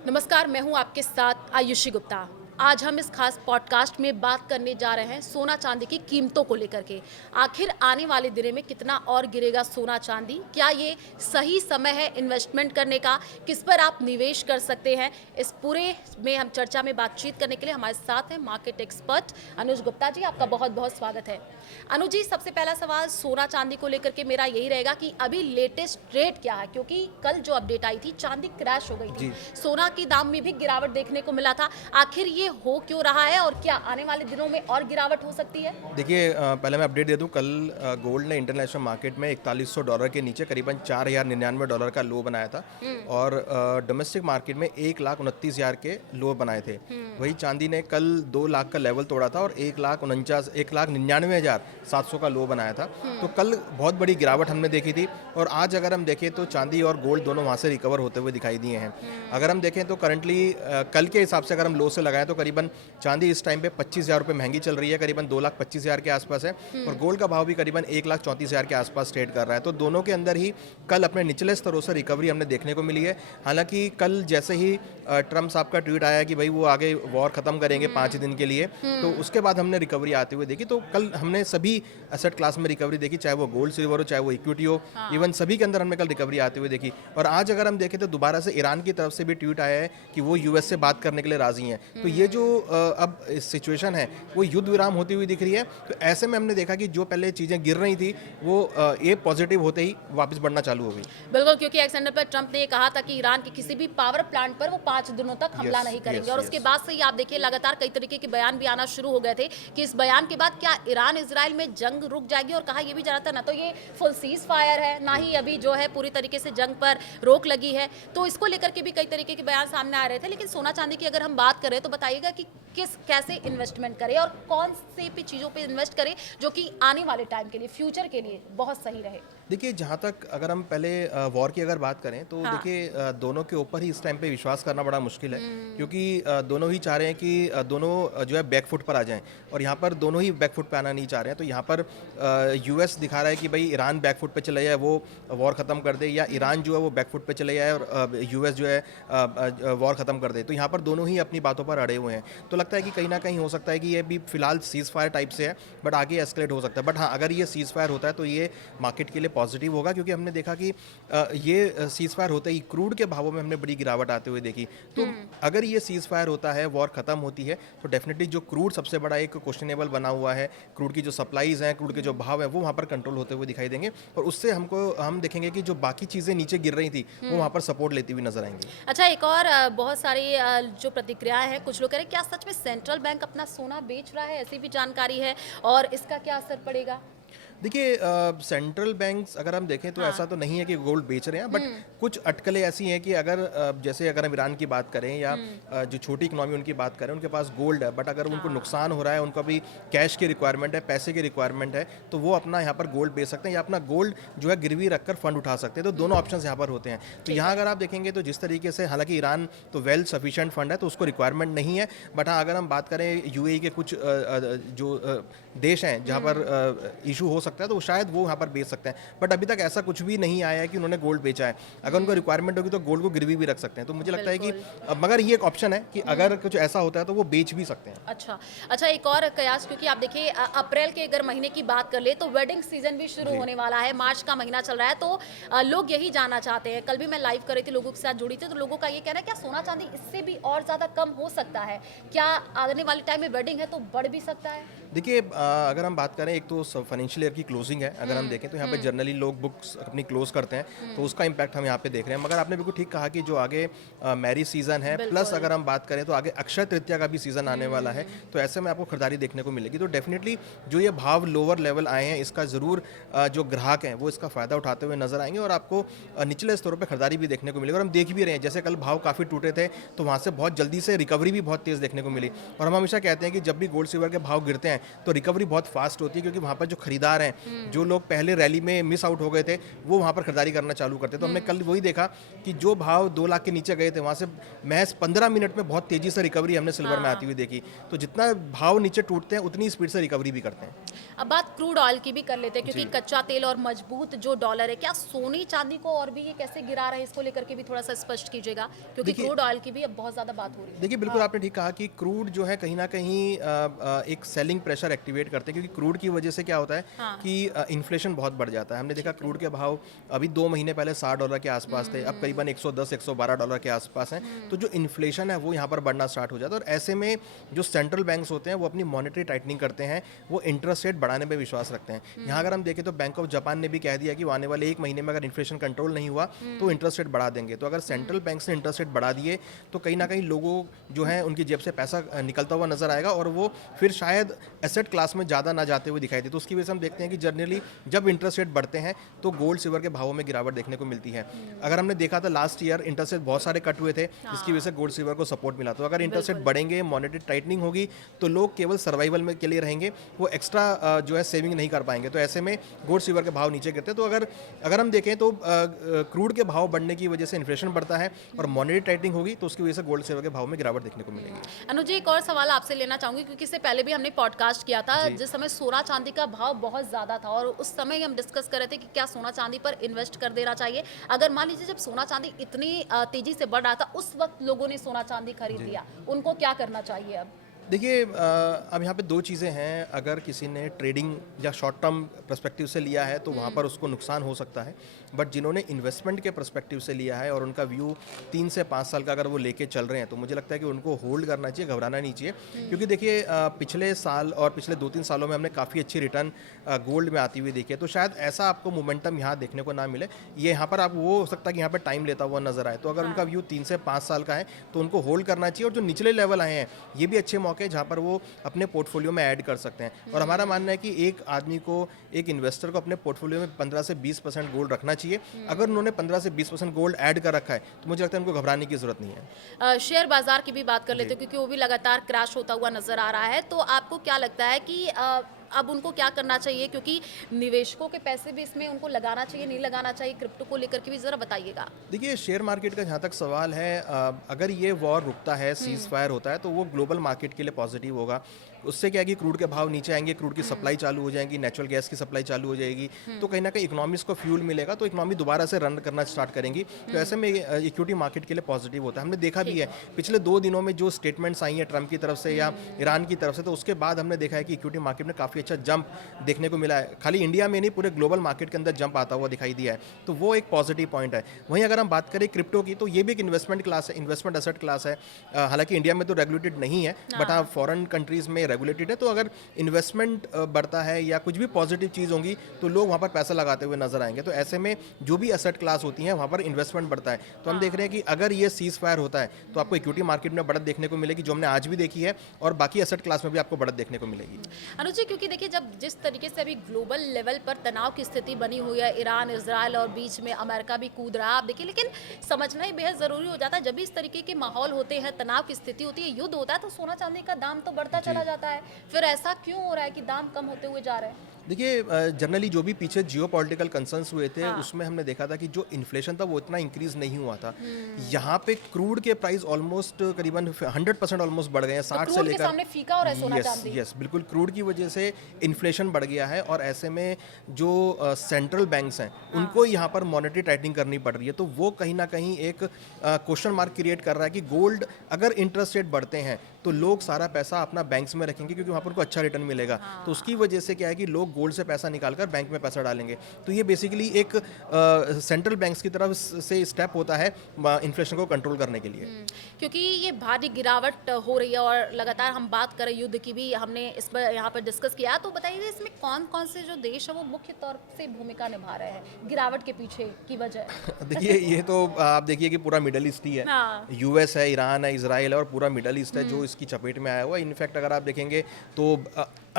नमस्कार, मैं हूं आपके साथ आयुषी गुप्ता। आज हम इस खास पॉडकास्ट में बात करने जा रहे हैं सोना चांदी की कीमतों को लेकर के। आखिर आने वाले दिनों में कितना और गिरेगा सोना चांदी? क्या ये सही समय है इन्वेस्टमेंट करने का? किस पर आप निवेश कर सकते हैं? इस पूरे में हम चर्चा में बातचीत करने के लिए हमारे साथ हैं मार्केट एक्सपर्ट अनुज गुप्ता जी। आपका बहुत बहुत स्वागत है। अनुज जी, सबसे पहला सवाल सोना चांदी को लेकर के मेरा यही रहेगा कि अभी लेटेस्ट रेट क्या है? क्योंकि कल जो अपडेट आई थी चांदी क्रैश हो गई थी, जी। सोना की दाम में भी गिरावट देखने को मिला था। आखिर ये हो क्यों रहा है और क्या आने वाले दिनों में और गिरावट हो सकती है? देखिए, पहले मैं अपडेट दे दूं। कल गोल्ड ने इंटरनेशनल मार्केट में $4100 के नीचे करीबन $4099 का लो बनाया था और डोमेस्टिक मार्केट में 1,29,000 के लो बनाए थे। वही चांदी ने कल 2 लाख का लेवल तोड़ा था और 1,99,700 का लो बनाया था। तो कल बहुत बड़ी गिरावट हमने देखी थी और आज अगर हम देखें तो चांदी और गोल्ड दोनों वहाँ से रिकवर होते हुए दिखाई दिए हैं। अगर हम देखें तो करंटली कल के हिसाब से अगर हम लो से लगाएं तो करीबन चांदी इस टाइम पे 25,000 रुपये महंगी चल रही है, करीबन 2,25,000 के आसपास है और गोल्ड का भाव भी करीबन 1,34,000 के आसपास ट्रेड कर रहा है। तो दोनों के अंदर ही कल अपने निचले स्तरों से रिकवरी हमने देखने को मिली है। हालांकि कल जैसे ही ट्रम्प साहब का ट्वीट आया कि भाई वो आगे वॉर खत्म करेंगे 5 दिन के लिए, तो उसके बाद हमने रिकवरी आते हुए देखी। तो कल हमने सभी एसेट क्लास में रिकवरी देखी, चाहे वो गोल्ड सिल्वर हो, चाहे वो इक्विटी हो, इवन सभी के अंदर हमने कल रिकवरी आते हुए देखी। और आज अगर हम देखें तो दोबारा से ईरान की तरफ से भी ट्वीट आया है कि वो यूएस से बात करने के लिए राजी हैं। तो ये जो अब सिचुएशन है वो युद्ध विराम होती हुई दिख रही है। तो ऐसे में हमने देखा कि जो पहले चीज़ें गिर रही थी वो ये पॉजिटिव होते ही वापस बढ़ना चालू हो गई। बिल्कुल, क्योंकि एक्सेंडर पर ट्रंप ने ये कहा था कि ईरान के किसी भी पावर प्लांट पर वो 5 दिनों तक हमला यस, नहीं करेंगे यस, और उसके यस। बाद से ही आप देखिए लगातार कई तरीके के बयान भी आना शुरू हो गए थे कि इस बयान के बाद क्या ईरान इजराइल में जंग रुक जाएगी। और कहा यह भी जा रहा था ना तो ये फुल सीज फायर है, ना ही अभी जो है पूरी तरीके से जंग पर रोक लगी है। तो इसको लेकर के भी कई तरीके के बयान सामने आ रहे थे। लेकिन सोना चांदी की अगर हम बात करें तो बताइएगा कि कैसे इन्वेस्टमेंट करें और कौन से भी चीज़ों पे इन्वेस्ट करें जो कि आने वाले टाइम के लिए, फ्यूचर के लिए बहुत सही रहे। देखिए, जहाँ तक अगर हम पहले वॉर की अगर बात करें तो हाँ। देखिए, दोनों के ऊपर ही इस टाइम पे विश्वास करना बड़ा मुश्किल है, क्योंकि दोनों ही चाह रहे हैं कि दोनों जो है बैकफुट पर आ जाएं और यहाँ पर दोनों ही बैकफुट पे आना नहीं चाह रहे हैं। तो यहाँ पर यूएस दिखा रहा है कि भाई ईरान बैकफुट पे चले जाए, वो वॉर ख़त्म कर दे, या ईरान जो है वो बैकफुट पे चले जाए और यूएस जो है वॉर ख़त्म कर दे। तो यहाँ पर दोनों ही अपनी बातों पर अड़े हुए हैं। तो लगता है कि कहीं ना कहीं हो सकता है कि ये भी फिलहाल सीज़ फायर टाइप से है, बट आगे एस्केलेट हो सकता है। बट हाँ, अगर ये सीज़ फायर होता है तो ये मार्केट के लिए पॉजिटिव होगा, क्योंकि हमने देखा कि ये सीज़ फायर होते ही क्रूड के भावों में हमने बड़ी गिरावट आते हुए देखी। तो अगर ये सीज़ फायर होता है, वॉर ख़त्म होती है, तो डेफिनेटली जो क्रूड सबसे बड़ा एक क्वेश्चनेबल बना हुआ है, क्रूड की जो सप्लाईज़ हैं, क्रूड के जो भाव हैं, वो वहाँ पर कंट्रोल होते हुए दिखाई देंगे और उससे हम देखेंगे कि जो बाकी चीज़ें नीचे गिर रही थी वो वहाँ पर सपोर्ट लेती हुई नजर आएंगी। अच्छा, एक और बहुत सारी जो प्रतिक्रियाएं हैं, कुछ लोग कह रहे हैं क्या सच में सेंट्रल बैंक अपना सोना बेच रहा है, ऐसी भी जानकारी है और इसका क्या असर पड़ेगा? देखिए, सेंट्रल बैंक्स अगर हम देखें तो हाँ। ऐसा तो नहीं है कि गोल्ड बेच रहे हैं, बट कुछ अटकलें ऐसी हैं कि अगर जैसे अगर हम ईरान की बात करें या जो छोटी इकोनॉमी उनकी बात करें, उनके पास गोल्ड है, बट अगर उनको नुकसान हो रहा है, उनको अभी कैश की रिक्वायरमेंट है, पैसे की रिक्वायरमेंट है, तो वो अपना यहाँ पर गोल्ड बेच सकते हैं या अपना गोल्ड जो है गिरवी रखकर फंड उठा सकते हैं। तो दोनों ऑप्शन यहाँ पर होते हैं। तो यहाँ अगर आप देखेंगे तो जिस तरीके से, हालांकि ईरान तो वेल सफिशिएंट फंड है तो उसको रिक्वायरमेंट नहीं है, बट हाँ अगर हम बात करें यूएई के कुछ जो देश हैं जहाँ पर इशू हो सकता है, तो वो शायद वो यहाँ पर बेच सकते हैं। बट अभी तक ऐसा कुछ भी नहीं आया है कि उन्होंने गोल्ड बेचा है। अगर उनको रिक्वायरमेंट होगी तो गोल्ड को गिरवी भी रख सकते हैं। तो मुझे लगता है कि मगर ये एक ऑप्शन है कि अगर कुछ ऐसा होता है तो वो बेच भी सकते हैं। अच्छा। अच्छा, एक और कयास, क्योंकि आप देखिए अप्रैल के अगर महीने की बात कर ले तो वेडिंग सीजन भी शुरू जी। होने वाला है, मार्च का महीना चल रहा है। तो लोग यही जानना चाहते हैं। कल भी मैं लाइव कर रही थी, लोगों के साथ जुड़ी थी, तो लोगों का ये कहना है क्या सोना चांदी इससे भी और ज़्यादा कम हो सकता है? क्या आने वाले टाइम में वेडिंग है तो बढ़ भी सकता है? देखिए, अगर हम बात करें, एक तो फाइनेंशियल ईयर की क्लोजिंग है, अगर हम देखें तो यहाँ पे जनरली लोग बुक्स अपनी क्लोज करते हैं, तो उसका इम्पैक्ट हम यहाँ पे देख रहे हैं। मगर आपने बिल्कुल ठीक कहा कि जो आगे मैरिज सीजन है, प्लस अगर हम बात करें तो आगे अक्षय तृतीया का भी सीजन आने वाला है, तो ऐसे में आपको खरीदारी देखने को मिलेगी। तो डेफिनेटली जो ये भाव लोअर लेवल आए हैं, इसका ज़रूर जो ग्राहक हैं वो इसका फ़ायदा उठाते हुए नजर आएंगे और आपको निचले स्तरों पर खरीदारी भी देखने को मिलेगी। और हम देख भी रहे हैं, जैसे कल भाव काफ़ी टूटे थे तो वहाँ से बहुत जल्दी से रिकवरी भी बहुत तेज़ देखने को मिली। और हम हमेशा कहते हैं कि जब भी गोल्ड सिल्वर के भाव गिरते हैं जाएँ तो रिकवरी बहुत फास्ट होती है, क्योंकि वहाँ पर जो खरीदार हैं, जो लोग पहले रैली में मिस आउट हो गए थे, वो वहाँ पर खरीदारी करना चालू करते हैं। तो हमने कल वही देखा कि जो भाव 2 लाख के नीचे गए थे, वहाँ से महज 15 मिनट में बहुत तेज़ी से रिकवरी हमने सिल्वर में आती हुई देखी। तो जितना भाव नीचे टूटते हैं उतनी स्पीड से रिकवरी भी करते हैं। अब बात क्रूड ऑयल की भी कर लेते हैं, क्योंकि जी। कच्चा तेल और मजबूत जो डॉलर है, क्या सोने चांदी को और भी ये कैसे गिरा रहा है, इसको लेकर के भी थोड़ा सा स्पष्ट कीजिएगा, क्योंकि देखिए- क्रूड ऑयल की भी अब बहुत ज़्यादा बात हो रही है। देखिए, बिल्कुल आपने ठीक कहा कि क्रूड जो है कहीं न कहीं एक सेलिंग प्रेशर एक्टिवेट करते हैं, क्योंकि क्रूड की वजह से क्या होता है कि इन्फ्लेशन बहुत बढ़ जाता है। हमने देखा क्रूड के भाव अभी 2 महीने पहले $60 के आसपास थे, अब करीबन $110-112 के आसपास हैं। तो जो इन्फ्लेशन है वो यहाँ पर बढ़ना स्टार्ट हो जाता है, और ऐसे में जो सेंट्रल बैंक्स होते हैं वो अपनी मॉनेटरी टाइटनिंग करते हैं, वो इंटरेस्ट रेट बढ़ाने में विश्वास रखते हैं। यहाँ अगर हम देखें तो बैंक ऑफ जापान ने भी कह दिया कि वो आने वाले 1 महीने में अगर इन्फ्लेशन कंट्रोल नहीं हुआ तो इंटरेस्ट रेट बढ़ा देंगे। तो अगर सेंट्रल बैंक्स ने इंटरेस्ट रेट बढ़ा दिए तो कहीं ना कहीं लोगों जो है उनकी जेब से पैसा निकलता हुआ नजर आएगा, और वो फिर शायद एसेट क्लास में ज़्यादा ना जाते हुए दिखाई दे। तो उसकी वजह से हम देखते हैं कि जनरली जब इंटरेस्ट रेट बढ़ते हैं तो गोल्ड सिल्वर के भावों में गिरावट देखने को मिलती है। अगर हमने देखा था लास्ट ईयर इंटरेस्ट रेट बहुत सारे कट हुए थे, जिसकी वजह से गोल्ड सिल्वर को सपोर्ट मिला। तो अगर इंटरेस्ट रेट बढ़ेंगे, मॉनेटरी टाइटनिंग होगी, तो लोग केवल सर्वाइवल में के लिए रहेंगे, वो एक्स्ट्रा जो है सेविंग नहीं कर पाएंगे। तो ऐसे में गोल्ड सिल्वर के भाव नीचे गिरते हैं। तो अगर हम देखें तो क्रूड के भाव बढ़ने की वजह से इन्फ्लेशन बढ़ता है और मॉनेटरी टाइटनिंग होगी, तो उसकी वजह से गोल्ड सिल्वर के भाव में गिरावट देखने को मिलेगी। अनुज जी, एक और सवाल आपसे लेना चाहूंगी, क्योंकि इससे पहले भी हमने पॉडकास्ट किया था जिस समय सोना चांदी का भाव बहुत ज्यादा था, और उस समय हम डिस्कस कर रहे थे कि क्या सोना चांदी पर इन्वेस्ट कर देना चाहिए। अगर मान लीजिए जब सोना चांदी इतनी तेजी से बढ़ रहा था, उस वक्त लोगों ने सोना चांदी खरीद लिया, उनको क्या करना चाहिए अब? देखिए, अब यहाँ पे 2 चीज़ें हैं। अगर किसी ने ट्रेडिंग या शॉर्ट टर्म पर्सपेक्टिव से लिया है तो वहाँ पर उसको नुकसान हो सकता है, बट जिन्होंने इन्वेस्टमेंट के पर्सपेक्टिव से लिया है और उनका व्यू 3 से 5 साल का अगर वो लेके चल रहे हैं, तो मुझे लगता है कि उनको होल्ड करना चाहिए, घबराना नहीं चाहिए। क्योंकि देखिए, पिछले साल और पिछले 2-3 सालों में हमने काफ़ी अच्छी रिटर्न गोल्ड में आती हुई देखी है। तो शायद ऐसा आपको मोमेंटम यहाँ देखने को ना मिले। ये यहाँ पर आप वो हो सकता है कि यहाँ पर टाइम लेता हुआ नजर आए। तो अगर उनका व्यू 3 से 5 साल का है तो उनको होल्ड करना चाहिए। और जो निचले लेवल आए हैं, ये भी अच्छे मौके जहाँ पर वो अपने पोर्टफोलियो में ऐड कर सकते हैं। और हमारा मानना है कि एक आदमी को, एक इन्वेस्टर को अपने पोर्टफोलियो में 15 से 20% गोल्ड रखना चाहिए। अगर उन्होंने 15 से 20% गोल्ड ऐड कर रखा है तो मुझे लगता है उनको घबराने की जरूरत नहीं है। शेयर बाजार की भी बात कर लेते हैं, क्योंकि वो भी लगातार क्रैश होता हुआ नजर आ रहा है। तो आपको क्या लगता है कि अब उनको क्या करना चाहिए, क्योंकि निवेशकों के पैसे भी इसमें उनको लगाना चाहिए, नहीं लगाना चाहिए, क्रिप्टो को लेकर के भी जरा बताइएगा। देखिए, शेयर मार्केट का जहाँ तक सवाल है, अगर ये वॉर रुकता है, सीज फायर होता है, तो वो ग्लोबल मार्केट के लिए पॉजिटिव होगा। उससे क्या है कि क्रूड के भाव नीचे आएंगे, क्रूड की सप्लाई चालू हो जाएगी, नेचुरल गैस की सप्लाई चालू हो जाएगी, तो कहीं ना कहीं इकोनॉमिक्स को फ्यूल मिलेगा, तो इकोनॉमी दोबारा से रन करना स्टार्ट करेंगी। तो ऐसे में इक्विटी मार्केट के लिए पॉजिटिव होता है। हमने देखा भी है पिछले 2 दिनों में जो स्टेटमेंट्स आई हैं ट्रम्प की तरफ से या ईरान की तरफ से, तो उसके बाद हमने देखा है कि इक्विटी मार्केट में काफ़ी अच्छा जंप देखने को मिला है। खाली इंडिया में नहीं, पूरे ग्लोबल मार्केट के अंदर जंप आता हुआ दिखाई दिया है। तो वो एक पॉजिटिव पॉइंट है। वहीं अगर हम बात करें क्रिप्टो की, तो ये भी एक इन्वेस्टमेंट क्लास है, इन्वेस्टमेंट एसेट क्लास है। हालांकि इंडिया में तो रेगुलेटेड नहीं है, बट हाँ, फॉरेन कंट्रीज में रेगुलेटेड है। तो अगर इन्वेस्टमेंट बढ़ता है या कुछ भी पॉजिटिव चीज़ होगी तो लोग वहाँ पर पैसा लगाते हुए नजर आएंगे। तो ऐसे में जो भी एसेट क्लास होती है वहाँ पर इन्वेस्टमेंट बढ़ता है। तो हम देख रहे हैं कि अगर ये सीज फायर होता है तो आपको इक्विटी मार्केट में बढ़त देखने को मिलेगी, जो हमने आज भी देखी है, और बाकी एसेट क्लास में भी आपको बढ़त देखने को मिलेगी। अनुज जी, क्योंकि देखिए, जब जिस तरीके से अभी ग्लोबल लेवल पर तनाव की स्थिति बनी हुई है, ईरान, इजराइल और बीच में अमेरिका भी कूद रहा है, आप देखिए, लेकिन समझना ही बेहद ज़रूरी हो जाता है। जब भी इस तरीके के माहौल होते हैं, तनाव की स्थिति होती है, युद्ध होता है, तो सोना चांदी का दाम तो बढ़ता चला जाता है। फिर ऐसा क्यों हो रहा है कि दाम कम होते हुए जा रहे हैं? देखिए, जनरली जो भी पीछे जियोपॉलिटिकल कंसर्न्स हुए थे, उसमें हमने देखा था कि जो इन्फ्लेशन था वो इतना इंक्रीज नहीं हुआ था। यहाँ पे क्रूड के प्राइस ऑलमोस्ट करीबन 100% ऑलमोस्ट बढ़ गए हैं, 60 से लेकर। सामने फीका हो रहा है सोना चांदी। यस, बिल्कुल, क्रूड की वजह से इन्फ्लेशन बढ़ गया है, और ऐसे में जो सेंट्रल बैंक्स हैं उनको यहाँ पर मॉनेटरी टाइटनिंग करनी पड़ रही है। तो वो कहीं ना कहीं एक क्वेश्चन मार्क क्रिएट कर रहा है कि गोल्ड, अगर इंटरेस्ट रेट बढ़ते हैं तो लोग सारा पैसा अपना बैंक्स में रखेंगे, क्योंकि वहाँ पर उनको अच्छा रिटर्न मिलेगा। तो उसकी वजह से क्या है कि लोग गोल्ड से पैसा निकालकर बैंक में पैसा डालेंगे। तो ये बेसिकली एक सेंट्रल बैंक्स की तरफ से स्टेप होता है इन्फ्लेशन को कंट्रोल करने के लिए। क्योंकि ये भारी गिरावट हो रही है, और लगातार हम बात करें युद्ध की भी, हमने इस पर यहाँ पर डिस्कस किया। तो बताइए, इसमें कौन कौन से जो देश है वो मुख्य तौर से भूमिका निभा रहे हैं गिरावट के पीछे की वजह? देखिए, ये तो आप देखिए कि पूरा मिडल ईस्ट ही है। यूएस है, ईरान है, इजराइल है, और पूरा मिडल ईस्ट है जो इसकी चपेट में आया हुआ है। इनफैक्ट अगर आप देखेंगे तो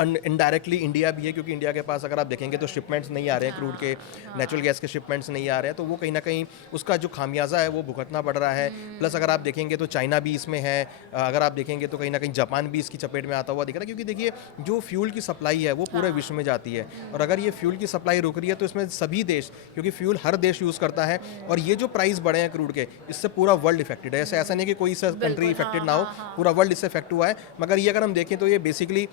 इनडायरेक्टली इंडिया भी है, क्योंकि इंडिया के पास अगर आप देखेंगे तो शिपमेंट्स नहीं आ रहे हैं क्रूड के, नेचुरल गैस के शिपमेंट्स नहीं आ रहे हैं, तो वो कहीं ना कहीं उसका जो खामियाजा है वो भुगतना पड़ रहा है। प्लस अगर आप देखेंगे तो चाइना भी इसमें है, अगर आप देखेंगे तो कहीं ना कहीं जापान भी इसकी चपेट में आता हुआ दिख रहा है, क्योंकि देखिए जो फ्यूल की सप्लाई है वो पूरे विश्व में जाती है, और अगर ये फ्यूल की सप्लाई रुक रही है तो इसमें सभी देश, क्योंकि फ्यूल हर देश यूज़ करता है, और ये जो प्राइस बढ़े हैं क्रूड के, इससे पूरा वर्ल्ड इफेक्टेड है। ऐसा नहीं कि कोई सा कंट्री इफेक्टेड ना हो, पूरा वर्ल्ड इससे इफेक्ट हुआ है। मगर ये अगर हम देखें तो ये बेसिकली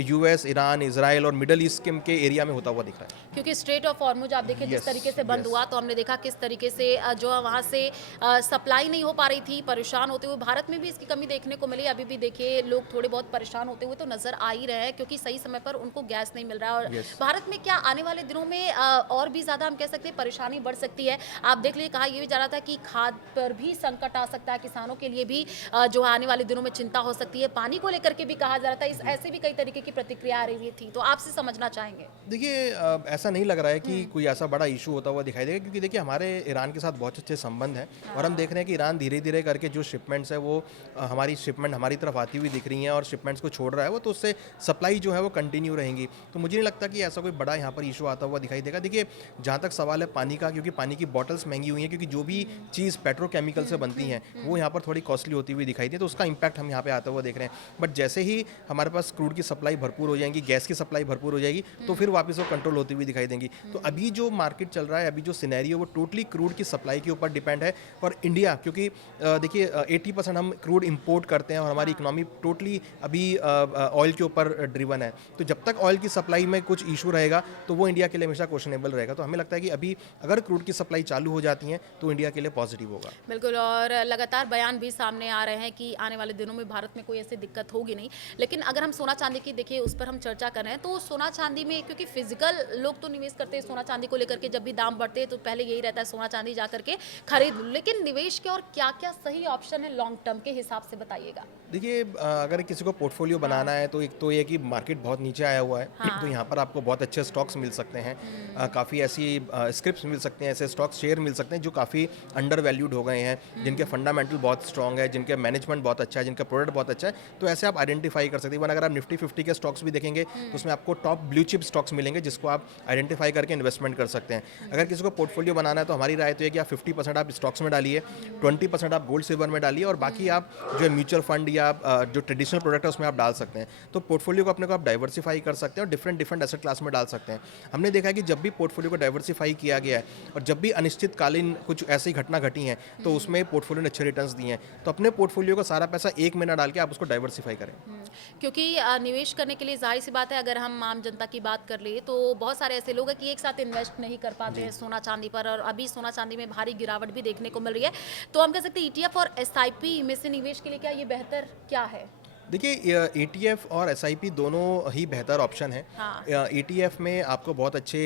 यूएस, ईरान, इजराइल और मिडल ईस्ट के एरिया में होता हुआ दिख रहा है, क्योंकि स्ट्रेट ऑफ हॉर्मुज आप देखें जिस तरीके से बंद हुआ, तो हमने देखा किस तरीके से जो वहाँ से सप्लाई नहीं हो पा रही थी, परेशान होते हुए। भारत में भी इसकी कमी देखने को मिली। अभी भी देखिए लोग थोड़े बहुत परेशान होते हुए तो नजर आ ही रहे हैं, क्योंकि सही समय पर उनको गैस नहीं मिल रहा है। और भारत में क्या आने वाले दिनों में और भी ज्यादा हम कह सकते हैं परेशानी बढ़ सकती है। आप देख लीजिए, कहा यह भी जा रहा था कि खाद पर भी संकट आ सकता है, किसानों के लिए भी जो आने वाले दिनों में चिंता हो सकती है। पानी को लेकर के भी कहा जा रहा था, इस ऐसे भी कई तरीके की प्रतिक्रिया आ रही थी, तो आपसे समझना चाहेंगे। देखिए ऐसा नहीं लग रहा है कि कोई ऐसा बड़ा इशू होता हुआ दिखाई देगा, क्योंकि देखिए हमारे ईरान के साथ बहुत अच्छे संबंध हैं, और हम देख रहे हैं कि ईरान धीरे धीरे करके जो शिपमेंट्स है वो हमारी शिपमेंट हमारी तरफ आती हुई दिख रही हैं, और शिपमेंट्स को छोड़ रहा है वो, तो उससे सप्लाई जो है वो कंटिन्यू रहेंगी। तो मुझे नहीं लगता कि ऐसा कोई बड़ा यहाँ पर इशू आता हुआ दिखाई देगा। देखिए जहाँ तक सवाल है पानी का, क्योंकि पानी की बॉटल्स महंगी हुई हैं, क्योंकि जो भी चीज़ पेट्रोकेमिकल से बनती हैं वो यहाँ पर थोड़ी कॉस्टली होती हुई दिखाई दी, तो उसका इम्पैक्ट हम यहाँ पे आता हुआ देख रहे हैं। बट जैसे ही हमारे पास क्रूड की सप्लाई भरपूर हो जाएगी, गैस की सप्लाई भरपूर हो जाएगी, तो फिर वापस वो कंट्रोल होती हुई दिखाई देंगी। तो अभी जो मार्केट चल रहा है, अभी जो सिनेरियो वो टोटली क्रूड की सप्लाई के ऊपर डिपेंड है। और इंडिया, क्योंकि देखिए 80% हम क्रूड इंपोर्ट करते हैं, और हमारी इकोनॉमी टोटली अभी ऑयल के ऊपर ड्रिवन है, तो जब तक ऑयल की सप्लाई में कुछ इशू रहेगा तो वो इंडिया के लिए हमेशा क्वेश्चनेबल रहेगा। तो हमें लगता है कि अभी अगर क्रूड की सप्लाई चालू हो जाती है तो इंडिया के लिए पॉजिटिव होगा। बिल्कुल, और लगातार बयान भी सामने आ रहे हैं कि आने वाले दिनों में भारत में कोई ऐसी दिक्कत होगी नहीं। लेकिन अगर हम सोना चांदी की देखिए उस पर हम चर्चा कर रहे हैं, तो सोना चांदी में क्योंकि फिजिकल लोग तो निवेश करते हैं सोना चांदी को लेकर के, जब भी दाम बढ़ते हैं तो पहले यही रहता है सोना चांदी जा करके खरीद लूं। लेकिन निवेश के और क्या क्या सही ऑप्शन है लॉन्ग टर्म के हिसाब से, बताइएगा। देखिए अगर किसी को पोर्टफोलियो बनाना है तो एक तो ये कि मार्केट बहुत नीचे आया हुआ है, तो यहाँ पर आपको बहुत अच्छे स्टॉक्स मिल सकते हैं, काफ़ी ऐसी स्क्रिप्ट्स मिल सकते हैं, ऐसे स्टॉक्स शेयर मिल सकते हैं जो काफ़ी अंडर वैल्यूड हो गए हैं, जिनके फंडामेंटल बहुत स्ट्रॉन्ग है, जिनके मैनेजमेंट बहुत अच्छा है, जिनका प्रोडक्ट बहुत अच्छा है, तो ऐसे आप आइडेंटिफाई कर सकते हैं। वन अगर आप निफ्टी 50 के स्टॉक्स भी देखेंगे तो उसमें आपको टॉप ब्लू चिप स्टॉक्स मिलेंगे, जिसको आप आइडेंटिफाई करके इन्वेस्टमेंट कर सकते हैं। अगर किसी को पोर्टफोलियो बनाना है तो हमारी राय तो है कि आप 50% आप स्टॉक्स में डालिए, 20% आप गोल्ड सिल्वर में डालिए, और बाकी आप जो है म्यूचुअल फंड या जो ट्रेडिशनल प्रोडक्ट है उसमें आप डाल सकते हैं। तो पोर्टफोलियो को अपने को आप डाइवर्सिफाई कर सकते हैं और डिफरेंट एसेट क्लास में डाल सकते हैं। हमने देखा है कि जब भी पोर्टफोलियो को डाइवर्सिफाई किया गया है और जब भी अनिश्चितकालीन कुछ ऐसी घटना घटी हैं तो उसमें पोर्टफोलियो ने अच्छे रिटर्न्स दिए हैं। तो अपने पोर्टफोलियो का सारा पैसा एक में ना डाल के आप उसको डाइवर्सिफाई करें, क्योंकि निवेश करने के लिए जाहिर सी बात है, अगर हम आम जनता की बात कर ले तो बहुत सारे ऐसे लोग हैं कि एक साथ इन्वेस्ट नहीं कर पाते हैं सोना चांदी पर, और अभी सोना चांदी में भारी गिरावट भी देखने को मिल रही है। तो हम कह सकते हैं ईटीएफ और एसआईपी में से निवेश के लिए क्या ये बेहतर क्या है? देखिए ETF और SIP दोनों ही बेहतर ऑप्शन है। ETF में आपको बहुत अच्छे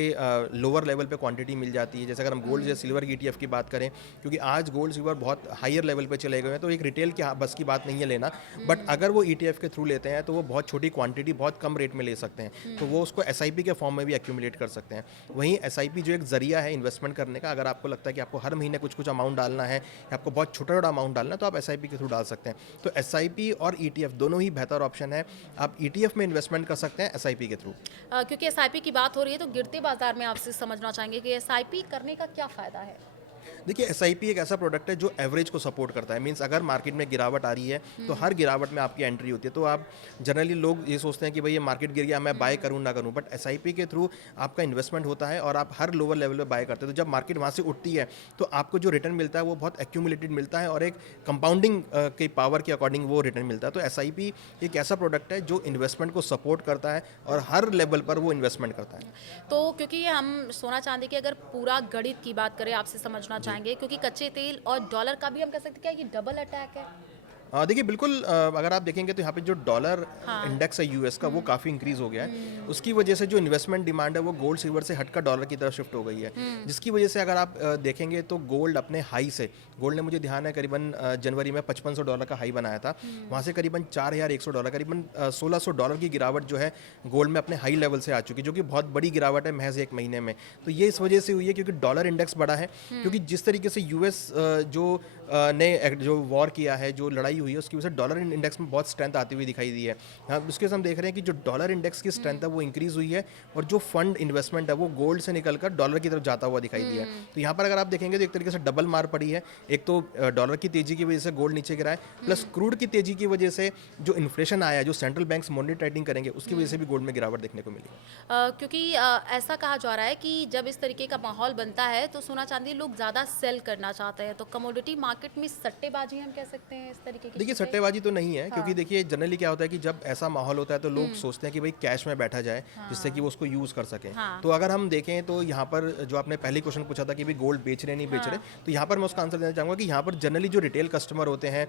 लोअर लेवल पे क्वांटिटी मिल जाती है, जैसे अगर हम गोल्ड या सिल्वर की ETF की बात करें, क्योंकि आज गोल्ड सिल्वर बहुत हायर लेवल पे चले गए हैं, तो एक रिटेल की बस की बात नहीं है लेना। बट अगर वो ETF के थ्रू लेते हैं तो वो बहुत छोटी क्वांटिटी बहुत कम रेट में ले सकते हैं, तो वो उसको SIP के फॉर्म में भी एक्यूमुलेट कर सकते हैं। वहीं SIP जो एक जरिया है इन्वेस्टमेंट करने का, अगर आपको लगता है कि आपको हर महीने कुछ अमाउंट डालना है या आपको बहुत छोटा अमाउंट डालना है, तो आप SIP के थ्रू डाल सकते हैं। तो SIP और ETF दोनों ही बेहतर ऑप्शन है। आप ETF में इन्वेस्टमेंट कर सकते हैं SIP के थ्रू। क्योंकि एसआईपी की बात हो रही है तो गिरते बाजार में आपसे समझना चाहेंगे कि एसआईपी करने का क्या फायदा है? देखिए SIP एक ऐसा प्रोडक्ट है जो एवरेज को सपोर्ट करता है। मींस अगर मार्केट में गिरावट आ रही है तो हर गिरावट में आपकी एंट्री होती है। तो आप जनरली लोग ये सोचते हैं कि भाई ये मार्केट गिर गया, मैं बाय करूं ना करूं, बट SIP के थ्रू आपका इन्वेस्टमेंट होता है और आप हर लोअर लेवल पे बाय करते हैं। तो जब मार्केट वहाँ से उठती है तो आपको जो रिटर्न मिलता है वो बहुत एक्यूमुलेटेड मिलता है और एक कंपाउंडिंग की पावर के अकॉर्डिंग वो रिटर्न मिलता है। तो SIP एक ऐसा प्रोडक्ट है जो इन्वेस्टमेंट को सपोर्ट करता है और हर लेवल पर वो इन्वेस्टमेंट करता है। तो क्योंकि हम सोना चांदी की अगर पूरा गणित की बात करें, आपसे समझना चाहेंगे, क्योंकि कच्चे तेल और डॉलर का भी हम कह सकते हैं क्या ये डबल अटैक है? देखिए बिल्कुल, अगर आप देखेंगे तो यहाँ पे जो डॉलर इंडेक्स है US का वो काफ़ी इंक्रीज हो गया है। उसकी वजह से जो इन्वेस्टमेंट डिमांड है वो गोल्ड सिल्वर से हटकर डॉलर की तरफ शिफ्ट हो गई है, जिसकी वजह से अगर आप देखेंगे तो गोल्ड अपने हाई से, गोल्ड ने मुझे ध्यान है करीबन जनवरी में $5500 का हाई बनाया था, वहाँ से करीबन $4100, करीबन $1600 की गिरावट जो है गोल्ड में अपने हाई लेवल से आ चुकी है, जो कि बहुत बड़ी गिरावट है महज एक महीने में। तो ये इस वजह से हुई है क्योंकि डॉलर इंडेक्स बढ़ा है, क्योंकि जिस तरीके से US जो ने जो वॉर किया है, जो लड़ाई हुई है उसकी वजह से डॉलर इंडेक्स में बहुत स्ट्रेंथ आती हुई दिखाई दी है। हाँ, उसके हम देख रहे हैं कि जो डॉलर इंडेक्स की स्ट्रेंथ है वो इंक्रीज हुई है और जो फंड इन्वेस्टमेंट है वो गोल्ड से निकलकर डॉलर की तरफ जाता हुआ दिखाई दिया है। तो यहाँ पर अगर आप देखेंगे तो एक तरीके से डबल मार पड़ी है। एक तो डॉलर की तेजी की वजह से गोल्ड नीचे गिरा है, प्लस क्रूड की तेजी की वजह से जो इन्फ्लेशन आया है, जो सेंट्रल बैंक्स मॉनेटरी टाइटिंग करेंगे उसकी वजह से भी गोल्ड में गिरावट देखने को मिली। क्योंकि ऐसा कहा जा रहा है कि जब इस तरीके का माहौल बनता है तो सोना चांदी लोग ज़्यादा सेल करना चाहते हैं, तो कमोडिटी मार्केट में सट्टेबाजी हम कह सकते हैं इस तरीके की देखिए चीज़ें? सट्टेबाजी तो नहीं है, क्योंकि देखिए जनरली क्या होता है कि जब ऐसा माहौल होता है तो लोग सोचते हैं कि भाई कैश में बैठा जाए जिससे कि वो उसको यूज़ कर सकें। हाँ। तो अगर हम देखें तो यहाँ पर जो आपने पहले क्वेश्चन पूछा था कि भाई गोल्ड बेच रहे नहीं बेच रहे, तो यहाँ पर मैं उसका आंसर देना चाहूँगा कि यहाँ पर जनरली जो रिटेल कस्टमर होते हैं,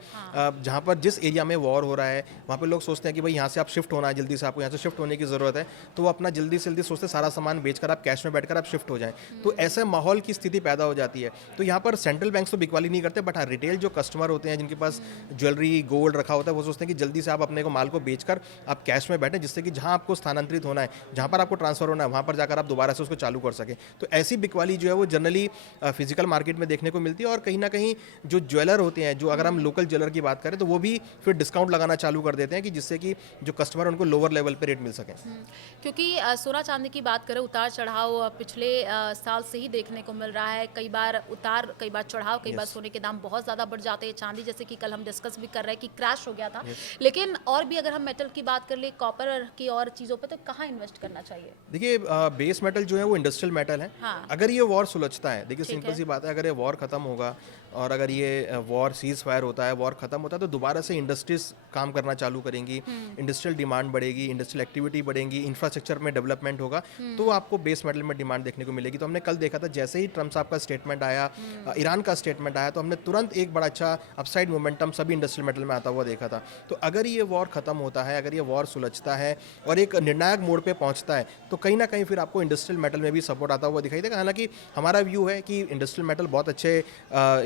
जहाँ पर जिस एरिया में वॉर हो रहा है वहाँ पर लोग सोचते हैं कि भाई यहाँ से आप शिफ्ट होना है, जल्दी से आपको यहाँ से शिफ्ट होने की ज़रूरत है, तो वो अपना जल्दी से जल्दी सोचते हैं सारा सामान बेचकर आप कैश में बैठकर आप शिफ्ट हो जाएं। तो ऐसे माहौल की स्थिति पैदा हो जाती है। तो यहाँ पर सेंट्रल बैंक्स तो बिकवाली नहीं करते, बट हाँ रिटेल जो कस्टमर होते हैं जिनके पास ज्वेलरी गोल्ड रखा होता है वो सोचते हैं कि जल्दी से आप अपने को माल को बेचकर आप कैश में बैठें, जिससे कि जहाँ आपको स्थानांतरित होना है, जहाँ पर आपको ट्रांसफर होना है, वहाँ पर जाकर आप दोबारा से उसको चालू कर सकें। तो ऐसी बिकवाली जो है वो जनरली फिजिकल मार्केट में देखने को मिलती है। और कहीं ना कहीं जो ज्वेलर होते हैं, जो अगर हम लोकल ज्वेलर की बात करें तो वो भी फिर डिस्काउंट लगाना चालू कर देते हैं कि जिससे कि जो कस्टमर उनको लोअर लेवल पे रेट मिल सके। क्योंकि सोना चांदी की बात करें, उतार चढ़ाव पिछले साल से ही देखने को मिल रहा है। कई बार उतार, कई बार चढ़ाव, कई बार सोने के दाम बहुत ज़्यादा बढ़ जाते हैं। चांदी जैसे कि कल हम डिस्कस भी कर रहे हैं कि क्रैश हो गया था। लेकिन और भी अगर हम मेटल की बात कर ले, कॉपर की और चीज़ों पे, तो कहाँ इन्वेस्ट करना चाहिए? देखिए बेस मेटल जो है वो इंडस्ट्रियल मेटल है। हाँ। अगर ये वॉर सुलझता है, देखिए ठीक सिंपल है। सी बात है, अगर ये वॉर खत्म होगा और अगर ये वॉर सीज फायर होता है, वॉर खत्म होता है, तो दोबारा से इंडस्ट्रीज काम करना चालू करेंगी, इंडस्ट्रियल डिमांड बढ़ेगी, इंडस्ट्रियल एक्टिविटी बढ़ेगी, इंफ्रास्ट्रक्चर में डेवलपमेंट होगा, तो आपको बेस मेटल में डिमांड देखने को मिलेगी। तो हमने कल देखा था जैसे ही ट्रम्प साहब का स्टेटमेंट आया, ईरान का स्टेटमेंट आया, तो हमने तुरंत एक बड़ा अच्छा अपसाइड मोमेंटम सभी इंडस्ट्रियल मेटल में आता हुआ देखा था। तो अगर ये वॉर खत्म होता है, अगर ये वॉर सुलझता है और एक निर्णायक मोड़ पे पहुंचता है, तो कहीं ना कहीं फिर आपको इंडस्ट्रियल मेटल में भी सपोर्ट आता हुआ दिखाई देगा। हालांकि हमारा व्यू है कि इंडस्ट्रियल मेटल बहुत अच्छे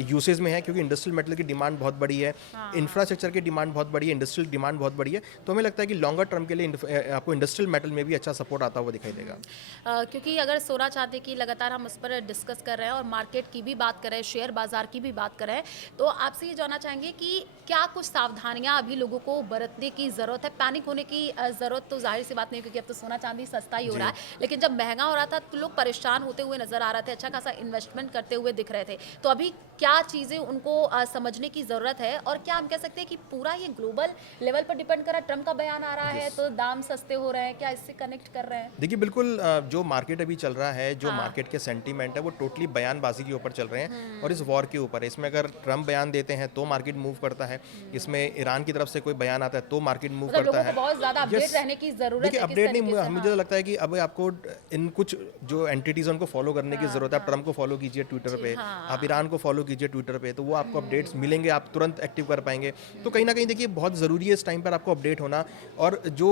यूसेज में है, क्योंकि इंडस्ट्रियल मेटल की डिमांड बहुत बड़ी है, इंफ्रास्ट्रक्चर की डिमांड बहुत बड़ी है, इंडस्ट्रियल डिमांड बहुत बड़ी है। तो हमें लगता है कि लॉन्गर टर्म के लिए आपको इंडस्ट्रियल मेटल में भी अच्छा सपोर्ट आता हुआ दिखाई देगा। क्योंकि अगर सोना चांदी की लगातार हम उस पर डिस्कस कर रहे हैं और मार्केट की भी बात कर रहे हैं, शेयर बाजार की भी बात कर रहे हैं, तो आपसे ये जानना चाहेंगे कि क्या कुछ सावधानियां अभी लोगों को बरतने की ज़रूरत है? पैनिक होने की ज़रूरत तो जाहिर सी बात नहीं, क्योंकि अब तो सोना चांदी सस्ता ही हो रहा है, लेकिन जब महंगा हो रहा था तो लोग परेशान होते हुए नजर आ रहे थे, अच्छा खासा इन्वेस्टमेंट करते हुए दिख रहे थे। तो अभी क्या चीज़ें उनको समझने की ज़रूरत है, और क्या हम कह सकते हैं कि पूरा ये ग्लोबल लेवल पर डिपेंड कर रहा है? ट्रम्प का बयान आ रहा है तो दाम सस्ते हो रहे हैं, क्या इससे कनेक्ट कर रहे हैं? देखिए बिल्कुल जो मार्केट अभी चल रहा है, जो मार्केट के सेंटीमेंट है वो टोटली बयानबाजी के ऊपर चल रहे हैं और इस वॉर के ऊपर। इसमें अगर ट्रम्प बयान देते हैं तो मार्केट मूव करता है, इसमें ईरान की तरफ से कोई बयान आता है तो मार्केट मूव मतलब करता लोगों है। को बहुत ज़्यादा अपडेट Yes. रहने की ज़रूरत देखिए है। किस अपडेट नहीं, तरीके से? मुझे तो लगता है कि अब आपको इन कुछ जो एंटिटीज हैं उनको फॉलो करने की जरूरत है। आप ट्रम्प को फॉलो कीजिए ट्विटर पे, आप ईरान को फॉलो कीजिए ट्विटर पे, तो वो आपको अपडेट्स मिलेंगे, आप तुरंत एक्टिव कर पाएंगे। तो कहीं ना कहीं देखिए बहुत ज़रूरी है इस टाइम पर आपको अपडेट होना, और जो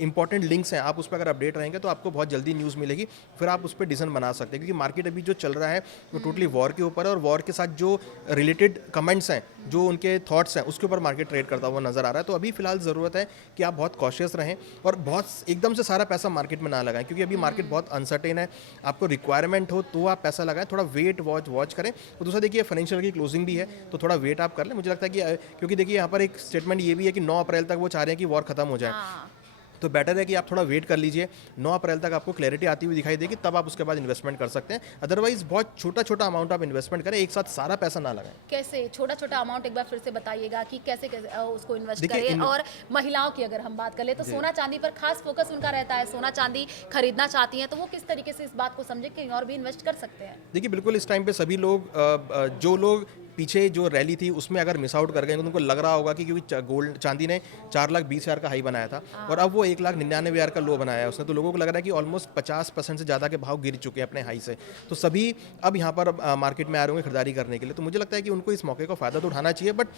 इंपॉर्टेंट लिंक्स हैं आप उस पर अगर अपडेट रहेंगे तो आपको बहुत जल्दी न्यूज़ मिलेगी, फिर आप उस पर डिसीजन बना सकते हैं। क्योंकि मार्केट अभी जो चल रहा है वो टोटली वॉर के ऊपर है, और वॉर के साथ जो रिलेटेड कमेंट्स हैं, जो उनके थॉट्स हैं, उसके ऊपर मार्केट ट्रेड करता हुआ नजर आ रहा है। तो अभी फिलहाल ज़रूरत है कि आप बहुत कॉशियस रहें और बहुत एकदम से सारा पैसा मार्केट में ना लगाएं, क्योंकि अभी मार्केट बहुत अनसर्टेन है। आपको रिक्वायरमेंट हो तो आप पैसा लगाएं, थोड़ा वेट वॉच करें। और दूसरा देखिए फाइनेंशियल की क्लोजिंग भी है, तो थोड़ा वेट आप कर लें। मुझे लगता है कि क्योंकि देखिए यहाँ पर एक स्टेटमेंट ये भी है कि 9 अप्रैल तक वो चाह रहे हैं कि वॉर खत्म हो जाए, तो बेटर है कि आप थोड़ा वेट कर लीजिए। 9 अप्रैल तक आपको क्लैरिटी आती हुई दिखाई देगी, तब आप उसके बाद इन्वेस्टमेंट कर सकते हैं। अदरवाइज बहुत छोटा छोटा अमाउंट आप इन्वेस्टमेंट करें, एक साथ सारा पैसा ना लगाएं। कैसे छोटा छोटा अमाउंट एक बार फिर से बताइएगा कि कैसे कैसे उसको इन्वेस्ट देखिए, करें? और महिलाओं की अगर हम बात कर ले तो सोना चांदी पर खास फोकस उनका रहता है, सोना चांदी खरीदना चाहती हैं, तो वो किस तरीके से इस बात को समझे कहीं और भी इन्वेस्ट कर सकते हैं? देखिए बिल्कुल इस टाइम पे सभी लोग जो लोग पीछे जो रैली थी उसमें अगर मिस आउट कर गए तो उनको लग रहा होगा कि क्योंकि गोल्ड चांदी ने 4,20,000 का हाई बनाया था और अब वो 1,99,000 का लो बनाया है उसने, तो लोगों को लग रहा है कि ऑलमोस्ट 50% से ज़्यादा के भाव गिर चुके हैं अपने हाई से। तो सभी अब यहाँ पर मार्केट में आ रहे होंगे खरीदारी करने के लिए, तो मुझे लगता है कि उनको इस मौके का फ़ायदा तो उठाना चाहिए। बट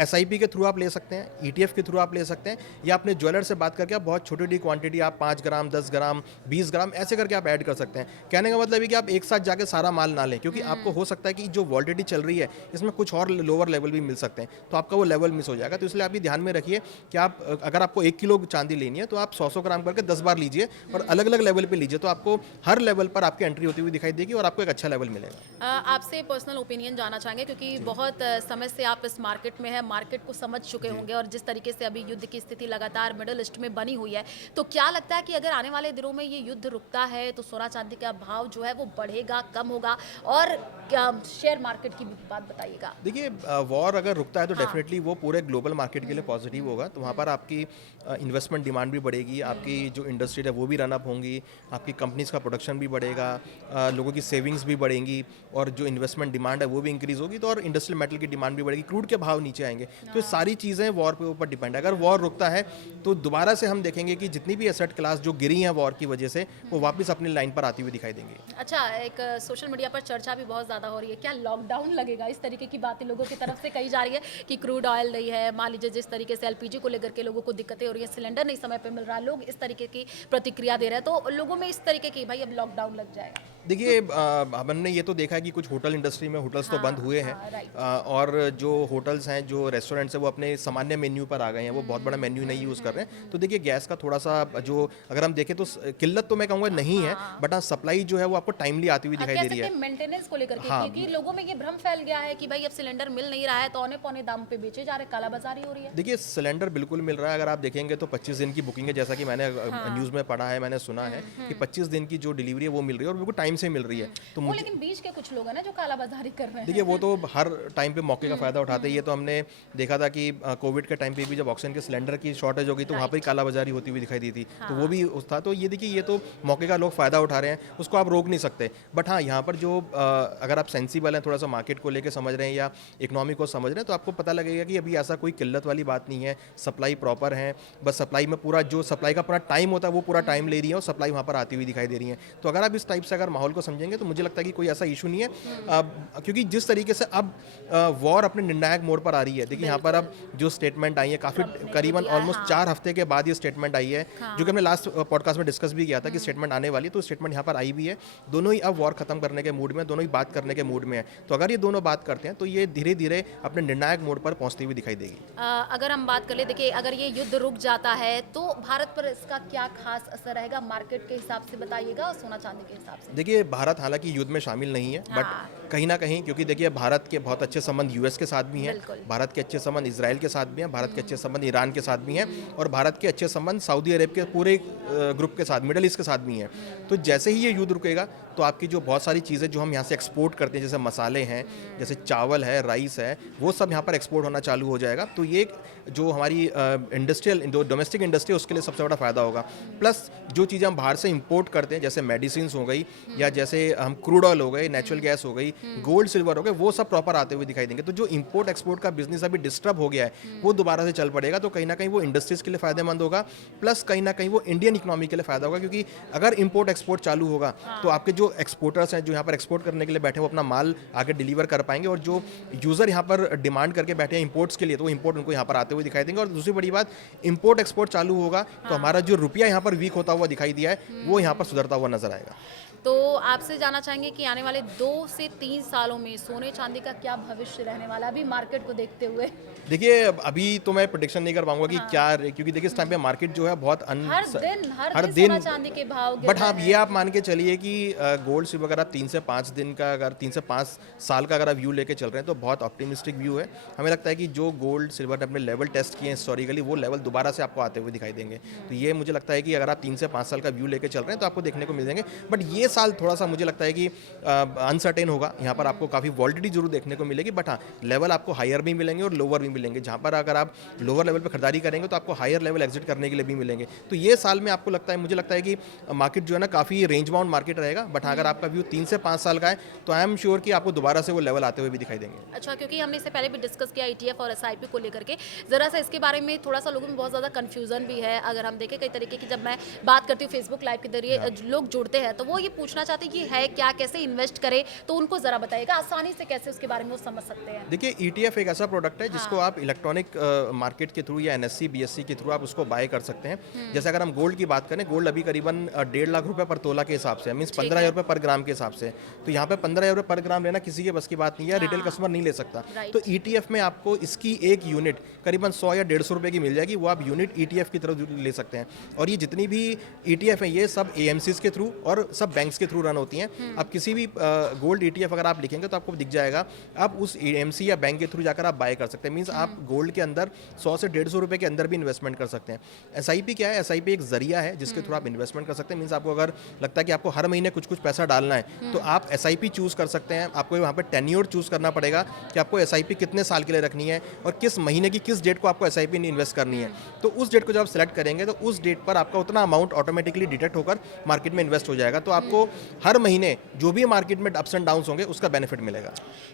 SIP के थ्रू आप ले सकते हैं, ETF के थ्रू आप ले सकते हैं, या अपने ज्वेलर से बात करके आप बहुत छोटी क्वांटिटी आप 5 ग्राम 10 ग्राम 20 ग्राम ऐसे करके आप ऐड कर सकते हैं। कहने का मतलब है कि आप एक साथ जाके सारा माल ना लें, क्योंकि आपको हो सकता है कि जो वॉलिडिटी चल रही है जिसमें कुछ और लोअर लेवल भी मिल सकते हैं, तो आपका वो लेवल मिस हो जाएगा। तो इसलिए आप ये ध्यान में रखिए कि आप अगर आपको 1 किलो चांदी लेनी है तो आप 100-100 ग्राम करके 10 बार लीजिए और अलग अलग लेवल पे लीजिए, तो आपको हर लेवल पर आपकी एंट्री होती हुई दिखाई देगी और आपको एक अच्छा लेवल मिलेगा। आपसे पर्सनल ओपिनियन जानना चाहेंगे क्योंकि बहुत समय से आप इस मार्केट में हैं, मार्केट को समझ चुके होंगे और जिस तरीके से अभी युद्ध की स्थिति लगातार मिडल ईस्ट में बनी हुई है, तो क्या लगता है कि अगर आने वाले दिनों में ये युद्ध रुकता है तो सोना चांदी का भाव जो है वो बढ़ेगा, कम होगा? और शेयर मार्केट की भी बात बताइएगा। देखिए, वॉर अगर रुकता है तो हाँ। डेफिनेटली वो पूरे ग्लोबल मार्केट के लिए पॉजिटिव होगा, तो वहाँ पर आपकी इन्वेस्टमेंट डिमांड भी बढ़ेगी, आपकी जो इंडस्ट्री है वो भी रन अप होंगी, आपकी कंपनीज का प्रोडक्शन भी बढ़ेगा, लोगों की सेविंग्स भी बढ़ेंगी और जो इन्वेस्टमेंट डिमांड है वो भी इंक्रीज होगी, तो और इंडस्ट्रियल मेटल की डिमांड भी बढ़ेगी, क्रूड के भाव नीचे आएंगे। तो ये सारी चीज़ें वॉर पे ऊपर डिपेंड है। अगर वॉर रुकता है तो दोबारा से हम देखेंगे कि जितनी भी एसेट क्लास जो गिरी हैं वॉर की वजह से, वो वापस अपनी लाइन पर आती हुई दिखाई देंगी। अच्छा, एक सोशल मीडिया पर चर्चा भी बहुत ज़्यादा हो रही है, क्या लॉकडाउन लगेगा? इस तरीके की बातें लोगों की तरफ से कही जा रही है कि क्रूड ऑयल नहीं है, मान लीजिए जिस तरीके से एलपीजी को लेकर के लोगों को दिक्कतें हो रही है, सिलेंडर नहीं समय पे मिल रहा, लोग इस तरीके की प्रतिक्रिया दे रहे हैं, तो लोगों में इस तरीके की भाई अब लॉकडाउन लग जाएगा। देखिए, हमने ये तो देखा है कि कुछ होटल इंडस्ट्री में होटल्स तो बंद हुए हैं, राइट। और जो होटल्स हैं, जो रेस्टोरेंट्स हैं, वो अपने सामान्य मेन्यू पर आ गए हैं, वो बहुत बड़ा मेन्यू नहीं यूज़ कर रहे हैं। तो देखिए, गैस का थोड़ा सा जो अगर हम देखें तो किल्लत तो मैं कहूँगा नहीं है, बट हाँ सप्लाई जो है वो आपको टाइमली आती हुई दिखाई दे रही है। मेंटेनेंस को लेकर के, हाँ, क्योंकि लोगों में ये भ्रम फैल गया है कि भाई अब सिलेंडर मिल नहीं रहा है तो औने पौने दाम पे बेचे जा रहे, कालाबाजारी हो रही है। देखिए, सिलेंडर बिल्कुल मिल रहा है। अगर आप देखेंगे तो 25 दिन की बुकिंग है, जैसा कि मैंने न्यूज़ में पढ़ा है, मैंने सुना है कि 25 दिन की जो डिलीवरी है वो मिल रही है और बिल्कुल टाइम से मिल रही है। तो वो लेकिन बीच के कुछ लोग हैं ना जो कालाबाजारी कर रहे हैं। देखिए, वो तो हर टाइम पे मौके का फ़ायदा उठाते हैं। ये तो हमने देखा था कि कोविड के टाइम पे भी जब ऑक्सीजन के सिलेंडर की शॉर्टेज हो गई तो वहाँ पर ही कालाबाजारी होती हुई दिखाई दी थी। तो वो भी उस था। तो ये देखिए, ये तो मौके का लोग फ़ायदा उठा रहे हैं, उसको आप रोक नहीं सकते। बट हाँ, यहाँ पर जो अगर आप सेंसिबल हैं, थोड़ा सा मार्केट को लेकर समझ रहे हैं या इकोनॉमी को समझ रहे हैं, तो आपको पता लगेगा कि अभी ऐसा कोई किल्लत वाली बात नहीं है। सप्लाई प्रॉपर है, बस सप्लाई में पूरा जो सप्लाई का पूरा टाइम होता है वो पूरा टाइम ले रही है और सप्लाई वहाँ पर आती हुई दिखाई दे रही है। तो अगर आप इस टाइप से अगर माहौल को समझेंगे तो मुझे लगता है कि कोई ऐसा इशू नहीं है, क्योंकि जिस तरीके से अब वॉर अपने निर्णायक मोड़ पर आ रही है। देखिए, यहाँ पर अब जो स्टेटमेंट आई है काफ़ी करीबन ऑलमोस्ट 4 हफ्ते के बाद ये स्टेटमेंट आई है, जो कि हमने लास्ट पॉडकास्ट में डिस्कस भी किया था कि स्टेटमेंट आने वाली है। तो स्टेटमेंट यहाँ पर आई भी है। दोनों ही अब वॉर खत्म करने के मूड में, दोनों ही बात करने के मूड में है। तो अगर ये दोनों बात करते हैं तो ये धीरे धीरे अपने निर्णायक मोड़ पर पहुँचती हुई दिखाई देगी। अगर हम बात कर ले, देखिए अगर ये युद्ध रुक जाता है तो भारत पर इसका क्या खास असर रहेगा, मार्केट के हिसाब से बताइएगा और सोना चांदी के हिसाब से। देखिए, भारत हालांकि युद्ध में शामिल नहीं है, बट कहीं ना कहीं, क्योंकि देखिए भारत के बहुत अच्छे संबंध यूएस के साथ भी हैं, भारत के अच्छे संबंध इजराइल के साथ भी हैं, भारत के अच्छे संबंध ईरान के साथ भी हैं और भारत के अच्छे संबंध सऊदी अरब के पूरे ग्रुप के साथ, मिडल ईस्ट के साथ भी हैं। तो जैसे ही ये युद्ध रुकेगा तो आपकी जो बहुत सारी चीज़ें जो हम यहाँ से एक्सपोर्ट करते हैं, जैसे मसाले हैं, जैसे चावल है, राइस है, वो सब यहाँ पर एक्सपोर्ट होना चालू हो जाएगा। तो ये जो हमारी इंडस्ट्रियल, जो डोमेस्टिक इंडस्ट्री है, उसके लिए सबसे बड़ा फ़ायदा होगा। प्लस जो चीज़ें हम बाहर से इंपोर्ट करते हैं, जैसे मेडिसिन हो गई या जैसे हम क्रूड ऑयल हो गए, नेचुरल गैस हो गई, गोल्ड सिल्वर हो गए, वो सब प्रॉपर आते हुए दिखाई देंगे। तो जो इंपोर्ट एक्सपोर्ट का बिजनेस अभी डिस्टर्ब हो गया है वो दोबारा से चल पड़ेगा। तो कहीं ना कहीं वो इंडस्ट्रीज़ के लिए फ़ायदेमंद होगा, प्लस कहीं ना कहीं वो इंडियन इकोनॉमी के लिए फ़ायदा होगा, क्योंकि अगर इंपोर्ट एक्सपोर्ट चालू होगा तो आपके जो एक्सपोर्टर्स हैं, जो यहाँ पर एक्सपोर्ट करने के लिए बैठे हैं, वो अपना माल आगे डिलीवर कर पाएंगे और जो यूज़र यहाँ पर डिमांड करके बैठे हैं इंपोर्ट्स के लिए, तो वो इंपोर्ट उनको यहाँ पर आते हुए दिखाई देंगे। और दूसरी बड़ी बात, इंपोर्ट एक्सपोर्ट चालू होगा तो हमारा जो रुपया यहाँ पर वीक होता हुआ दिखाई दिया है वो यहाँ पर सुधरता हुआ नजर आएगा। तो आपसे जानना चाहेंगे कि आने वाले 2 से 3 सालों में सोने चांदी का क्या भविष्य रहने वाला है अभी मार्केट को देखते हुए? देखिए, अभी तो मैं प्रेडिक्शन नहीं कर पाऊंगा कि क्या, क्योंकि देखिए इस टाइम पे मार्केट जो है बहुत हर दिन सोना चांदी के भाव गिर बट हाँ, रहे हैं। ये आप मान के चलिए कि गोल्ड सिल्वर अगर आप 3 से 5 दिन का, अगर 3 से 5 साल का अगर आप व्यू लेके चल रहे हैं तो बहुत ऑप्टिमिस्टिक व्यू है। हमें लगता है कि जो गोल्ड सिल्वर ने अपने लेवल टेस्ट किए हैं हिस्टोरिकली, वो लेवल दोबारा से आपको आते हुए दिखाई देंगे। तो ये मुझे लगता है कि अगर आप 3 से 5 साल का व्यू लेके चल रहे हैं तो आपको देखने को मिल जाएंगे। बट ये साल थोड़ा सा मुझे लगता है कि अनसर्टेन होगा, यहाँ पर आपको काफ़ी वॉलिटिलिटी जरूर देखने को मिलेगी। बट हाँ, लेवल आपको हायर भी मिलेंगे और लोअर भी मिलेंगे। जहाँ पर अगर आप लोअर लेवल पर खरीदारी करेंगे तो आपको हायर लेवल एग्जिट करने के लिए भी मिलेंगे। तो ये साल में आपको लगता है, मुझे लगता है कि मार्केट जो है ना काफ़ी रेंज बाउंड मार्केट रहेगा। बट हाँ, अगर आपका व्यू 3 से 5 साल का है तो आई एम श्योर कि आपको दोबारा से वो लेवल आते हुए भी दिखाई देंगे। अच्छा, क्योंकि हमने इससे पहले भी डिस्कस किया ETF और SIP को लेकर के, ज़रा सा इसके बारे में थोड़ा सा लोगों में बहुत ज़्यादा कन्फ्यूजन भी है। अगर हम देखें कई तरीके की, जब मैं बात करती हूँ फेसबुक लाइव के जरिए लोग जुड़ते हैं तो वो ये पूछना चाहते हैं कि है क्या, कैसे इन्वेस्ट करें, तो उनको जरा बताइएगा आसानी से कैसे उसके बारे में वो समझ सकते हैं। देखिए ETF एक ऐसा प्रोडक्ट है जिसको आप इलेक्ट्रॉनिक मार्केट के थ्रू या NSE BSE के थ्रू आप उसको बाय कर सकते हैं। जैसे अगर हम गोल्ड की बात करें, गोल्ड अभी करीबन 1.5 लाख रुपए पर तोला के हिसाब से, मीन्स 15,000 रुपये पर ग्राम के हिसाब से। तो यहाँ पे 15,000 रुपये पर ग्राम लेना किसी के बस की बात नहीं है, रिटेल कस्टमर नहीं ले सकता। तो ETF में आपको इसकी एक यूनिट करीबन 100 या 150 रुपये की मिल जाएगी, वो आप यूनिट ETF की तरफ ले सकते हैं। और ये जितनी भी ETF हैं ये सब AMCs के थ्रू और सब बैंक्स के थ्रू रन होती हैं। आप किसी भी गोल्ड ETF अगर आप लिखेंगे तो आपको दिख जाएगा, आप उस AMC या बैंक के थ्रू जाकर आप बाय कर सकते हैं। मीन्स आप गोल्ड के अंदर 100 से 150 रुपये के अंदर भी इन्वेस्टमेंट कर सकते हैं। SIP क्या है? SIP एक जरिया है जिसके थ्रू आप इन्वेस्टमेंट कर सकते हैं। मीन्स आपको अगर लगता है कि आपको हर महीने कुछ कुछ पैसा डालना है तो आप SIP चूज कर सकते हैं। आपको वहाँ पर टेन्योर चूज करना पड़ेगा कि आपको SIP कितने साल के लिए रखनी है और किस महीने की किस डेट को आपको SIP में इन्वेस्ट करनी है। तो उस डेट को जब आप सेलेक्ट करेंगे तो उस डेट पर आपका उतना अमाउंट ऑटोमेटिकली डिटेक्ट होकर मार्केट में इन्वेस्ट हो जाएगा। तो आपको हर महीने जो भी मार्केट में अप्स एंड डाउन्स होंगे उसका बेनिफिट मिलेगा।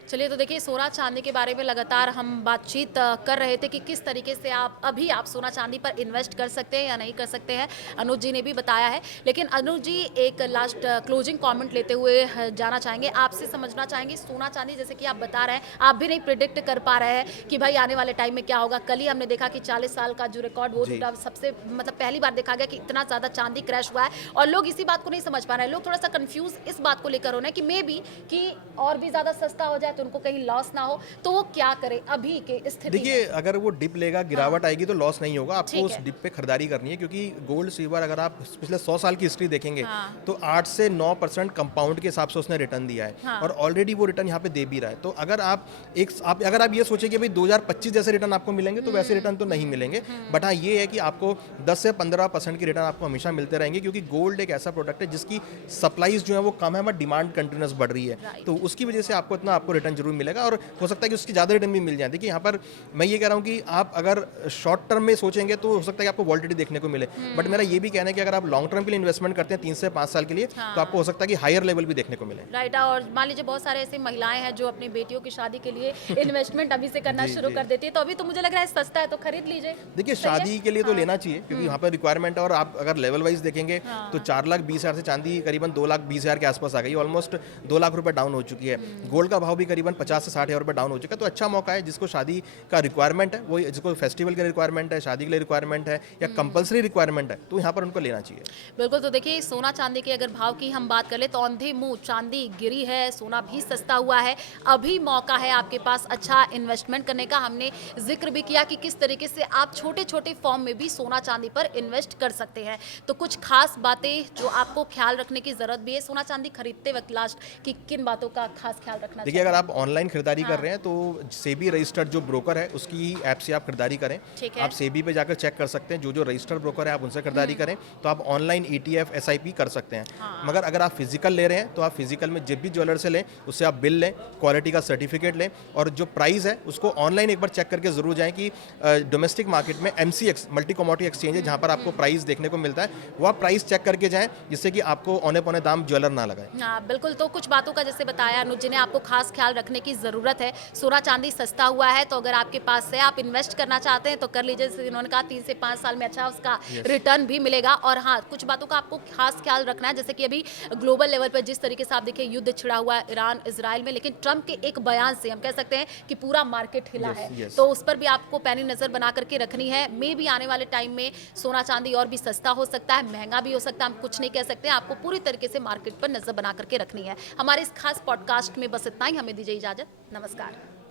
चलिए, तो देखिए सोना चांदी के बारे में लगातार हम बातचीत कर रहे थे कि किस तरीके से आप सोना चांदी पर इन्वेस्ट कर सकते हैं या नहीं कर सकते हैं, अनुज जी ने भी बताया है। लेकिन अनुज जी एक लास्ट क्लोजिंग कमेंट लेते हुए जाना चाहेंगे, आपसे समझना चाहेंगे सोना चांदी, जैसे कि आप बता रहे हैं आप भी नहीं प्रिडिक्ट कर पा रहे हैं कि भाई आने वाले टाइम में क्या होगा। कल ही हमने देखा कि 40 साल का जो रिकॉर्ड वो टूटा, सबसे मतलब पहली बार देखा गया कि इतना ज़्यादा चांदी क्रैश हुआ है और लोग इसी बात को नहीं समझ पा रहे हैं। लोग थोड़ा सा कंफ्यूज इस बात को लेकर होना है कि मे बी कि और भी ज़्यादा सस्ता हो जाए तो उनको कहीं लॉस ना हो, तो वो क्या करे अभी के स्थिति में? देखिए, अगर वो डिप लेगा, गिरावट आएगी तो लॉस नहीं होगा। आपको उस डिप पे खरीदारी करनी है, क्योंकि गोल्ड सिल्वर अगर आप पिछले 100 साल की हिस्ट्री देखेंगे तो 8 से 9% कंपाउंड के हिसाब से उसने रिटर्न दिया है और ऑलरेडी वो रिटर्न यहाँ पे दे भी रहा है। तो अगर आप ये सोचें कि भाई 2025 जैसे रिटर्न आपको मिलेंगे तो वैसे रिटर्न तो नहीं मिलेंगे, बट हाँ ये है कि आपको 10 से 15% की रिटर्न आपको हमेशा मिलते रहेंगे, क्योंकि गोल्ड एक ऐसा प्रोडक्ट है जिसकी सप्लाईज जो है वो कम है बट डिमांड कंटिन्यूस बढ़ रही है। तो उसकी वजह से आपको इतना आपको रिटर्न जरूर मिलेगा और हो सकता है कि उसकी ज़्यादा रिटर्न भी मिल जाए। देखिए यहाँ पर मैं ये कह रहा हूँ कि आप अगर शॉर्ट टर्म में सोचेंगे तो हो सकता है कि आपको वॉलिटिलिटी देखने को मिले, बट मेरा ये भी कहना है कि अगर आप लॉन्ग टर्म के लिए इन्वेस्टमेंट करते हैं 3 से 5 साल के लिए, तो आपको हो सकता है कि हायर लेवल भी देखने को मिले। राइट। और मान लीजिए बहुत सारे ऐसे महिलाएं हैं जो अपनी बेटियों की शादी के लिए इन्वेस्टमेंट अभी से करना शुरू कर देती है, तो अभी तो मुझे लग रहा है सस्ता है तो खरीद लीजिए। देखिए शादी के लिए तो लेना चाहिए, क्योंकि यहाँ पर रिक्वायरमेंट है और आप अगर लेवल वाइज देखेंगे तो 4,20,000 से चांदी करीबन 2,20,000 के आसपास आ गई, ऑलमोस्ट 2 लाख रुपए डाउन हो चुकी है। गोल्ड का भाव भी करीबन 50 से 60,000 रुपए डाउन हो चुका है। तो अच्छा मौका है, जिसको शादी का रिक्वायरमेंट है, वो जिसको फेस्टिवल के रिक्वायरमेंट है, शादी के लिए रिक्वायरमेंट है या कंपलसरी रिक्वायरमेंट है, तो यहाँ पर उनको लेना चाहिए। बिल्कुल। तो देखिए सोना चांदी के अगर भाव की हम बात कर ले तो औंधे मुंह चांदी गिरी है, सोना भी सस्ता हुआ है। अभी मौका है आपके पास अच्छा इन्वेस्टमेंट करने का। हमने जिक्र भी किया कि किस तरीके से आप छोटे छोटे फॉर्म में भी सोना चांदी पर इन्वेस्ट कर सकते हैं। तो कुछ खास बातें जो आपको ख्याल रखने की जरूरत भी है सोना चांदी खरीदते वक्त लास्ट की किन बातों का खास ख्याल रखना चाहिए? देखिए, अगर आप ऑनलाइन खरीदारी कर रहे हैं तो सेबी रजिस्टर्ड जो ब्रोकर है उसकी ऐप से आप खरीदारी करें। आप सेबी पे जाकर चेक कर सकते हैं, जो रजिस्टर्ड ब्रोकर है आप उनसे खरीदारी करें, तो आप ऑनलाइन ETF SIP कर सकते हैं। मगर अगर आप फिजिकल ले रहे हैं तो आप फिजिकल में जब भी ज्वेलर से लें उससे आप बिल लें, क्वालिटी का सर्टिफिकेट लें और जो प्राइस है उसको ऑनलाइन एक बार चेक करके जरूर जाएं कि डोमेस्टिक मार्केट में MCX मल्टी कमोडिटी एक्सचेंज है जहाँ पर आपको प्राइस देखने को मिलता है, वो आप प्राइस चेक करके जाएं, जिससे कि आपको औने पौने दाम ज्वेलर ना लगाए। हाँ बिल्कुल। तो कुछ बातों का जैसे बताया अनुज जी ने, आपको खास ख्याल रखने की जरूरत है। सोना चांदी सस्ता हुआ है तो अगर आपके पास है, आप इन्वेस्ट करना चाहते हैं तो कर लीजिए। जैसे इन्होंने कहा 3 से 5 साल में अच्छा उसका रिटर्न भी मिलेगा। और हाँ, कुछ बातों का आपको खास ख्याल रखना है, जैसे कि अभी ग्लोबल लेवल पर जिस तरीके से आप देखिए युद्ध छिड़ा हुआ है ईरान इजराइल में, लेकिन ट्रंप के एक बयान से हम कह सकते हैं कि पूरा मार्केट हिला है। तो उस पर भी आपको पैनी नजर बना करके रखनी है। मे भी आने वाले टाइम में सोना चांदी और भी सस्ता हो सकता है, महंगा भी हो सकता है, हम कुछ नहीं कह सकते। आपको पूरी तरीके से मार्केट पर नजर बना करके रखनी है। हमारे इस खास पॉडकास्ट में बस इतना ही। हमें दीजिए इजाजत। नमस्कार।